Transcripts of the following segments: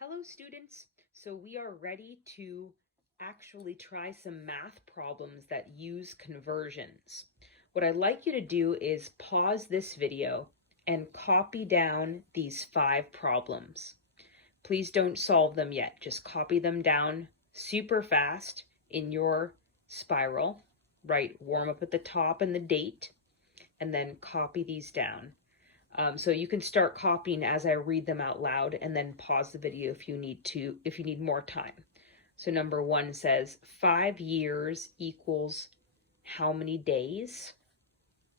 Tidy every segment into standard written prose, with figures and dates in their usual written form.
Hello students, so we are ready to actually try some math problems that use conversions. What I'd like you to do is pause this video and copy down these 5 problems. Please don't solve them yet, just copy them down super fast in your spiral. Write warm up at the top and the date, and then copy these down. So you can start copying as I read them out loud and then pause the video if you need more time. So number 1 says 5 years equals how many days?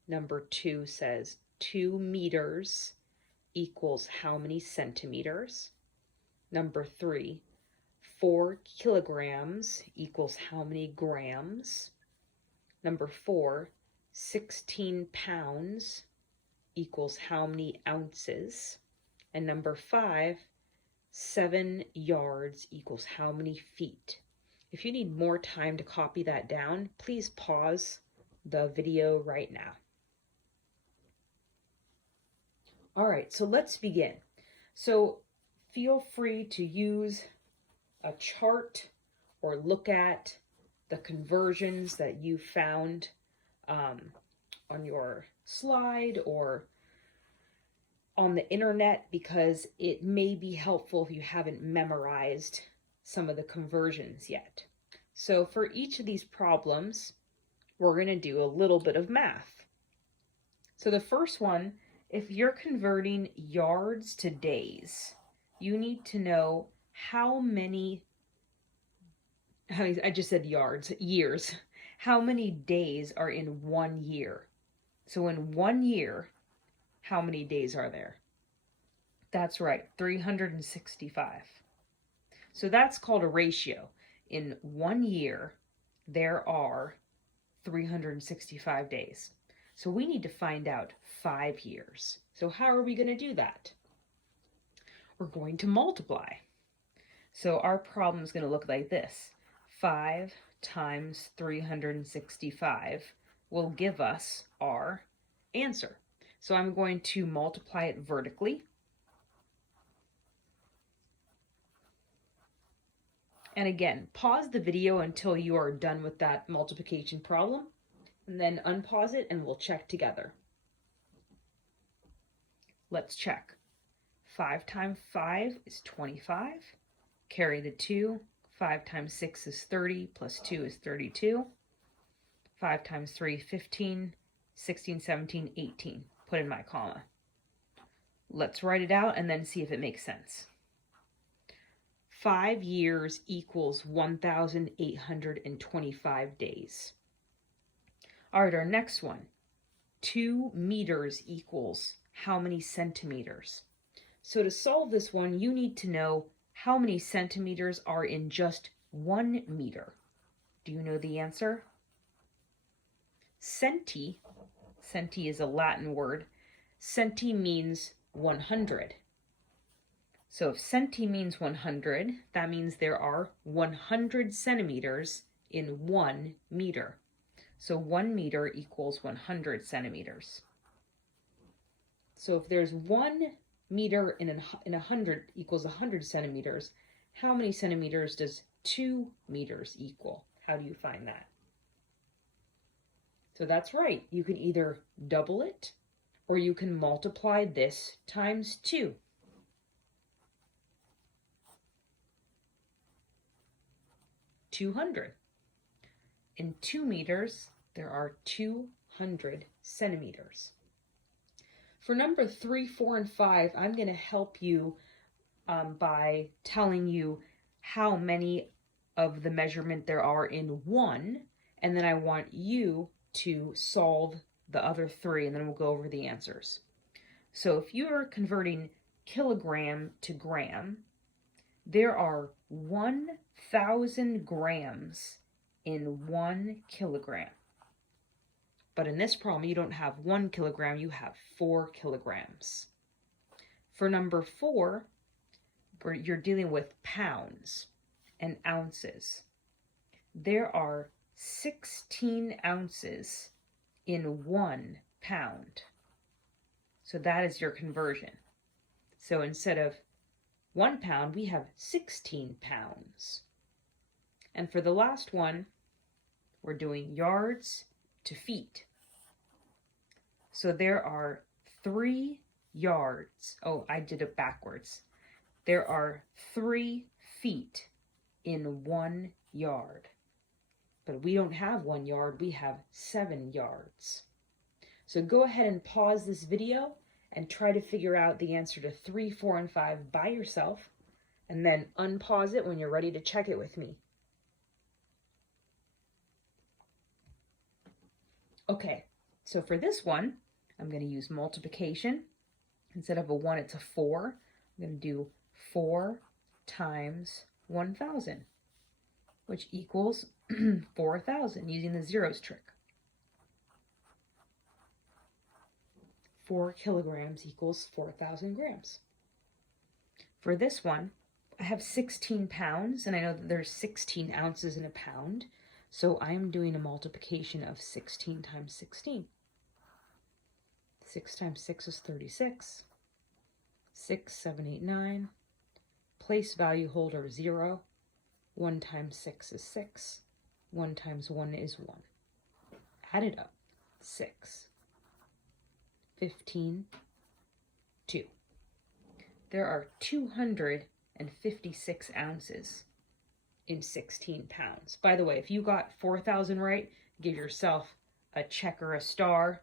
Number 2 says 2 meters equals how many centimeters? Number 3, 4 kilograms equals how many grams? Number 4, 16 pounds equals how many ounces? And number 5, 7 yards equals how many feet? If you need more time to copy that down, please pause the video right now. All right, so let's begin. So feel free to use a chart or look at the conversions that you found on your slide or on the internet, because it may be helpful if you haven't memorized some of the conversions yet. So for each of these problems, we're going to do a little bit of math. So the first one, if you're converting yards to days, you need to know how many, I just said yards, years. How many days are in 1 year? So in 1 year, how many days are there? That's right, 365. So that's called a ratio. In 1 year, there are 365 days. So we need to find out 5 years. So how are we going to do that? We're going to multiply. So our problem is going to look like this. 5 times 365 will give us our answer. So I'm going to multiply it vertically. And again, pause the video until you are done with that multiplication problem, and then unpause it and we'll check together. Let's check. 5 times 5 is 25. Carry the 2. 5 times 6 is 30, plus 2 is 32. 5 times 3, 15. 16, 17, 18. Put in my comma. Let's write it out and then see if it makes sense. 5 years equals 1,825 days. All right, our next one. 2 meters equals how many centimeters? So to solve this one, you need to know how many centimeters are in just 1 meter. Do you know the answer? Centi is a Latin word. Centi means 100. So if centi means 100, that means there are 100 centimeters in 1 meter. So 1 meter equals 100 centimeters. So if there's 1 meter in 100 equals 100 centimeters, how many centimeters does 2 meters equal? How do you find that? So that's right. You can either double it or you can multiply this times 2. (200). In 2 meters, there are 200 centimeters. For number 3, 4, and 5, I'm going to help you by telling you how many of the measurement there are in 1, and then I want you to solve the other 3, and then we'll go over the answers. So if you are converting kilogram to gram, there are 1,000 grams in 1 kilogram. But in this problem, you don't have 1 kilogram, you have 4 kilograms. For number 4, you're dealing with pounds and ounces. There are 16 ounces in 1 pound. So that is your conversion. So instead of 1 pound, we have 16 pounds. And for the last one, we're doing yards to feet. So there are 3 yards. Oh, I did it backwards. There are 3 feet in 1 yard. But we don't have 1 yard, we have 7 yards. So go ahead and pause this video and try to figure out the answer to 3, 4, and 5 by yourself, and then unpause it when you're ready to check it with me. Okay, so for this one, I'm going to use multiplication. Instead of a 1, it's a 4. I'm going to do 4 times 1,000, which equals 4,000, using the zeros trick. 4 kilograms equals 4,000 grams. For this one, I have 16 pounds, and I know that there's 16 ounces in a pound, so I'm doing a multiplication of 16 times 16. 6 times 6 is 36. 6, 7, 8, 9. Place value holder 0. 1 times 6 is 6. 1 times 1 is 1. Add it up. 6. 15, 2. There are 256 ounces in 16 pounds. By the way, if you got 4,000 right, give yourself a check or a star.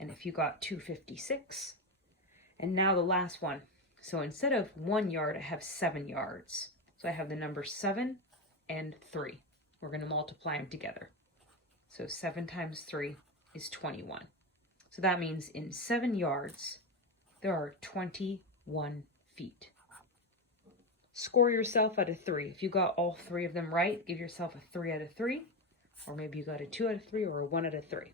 And if you got 256, and now the last one. So instead of 1 yard, I have 7 yards. So I have the number 7 and 3. We're going to multiply them together. So 7 times 3 is 21. So that means in 7 yards, there are 21 feet. Score yourself out of 3. If you got all 3 of them right, give yourself a 3 out of 3. Or maybe you got a 2 out of 3 or a 1 out of 3.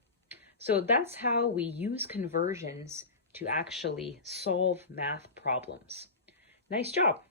So that's how we use conversions to actually solve math problems. Nice job.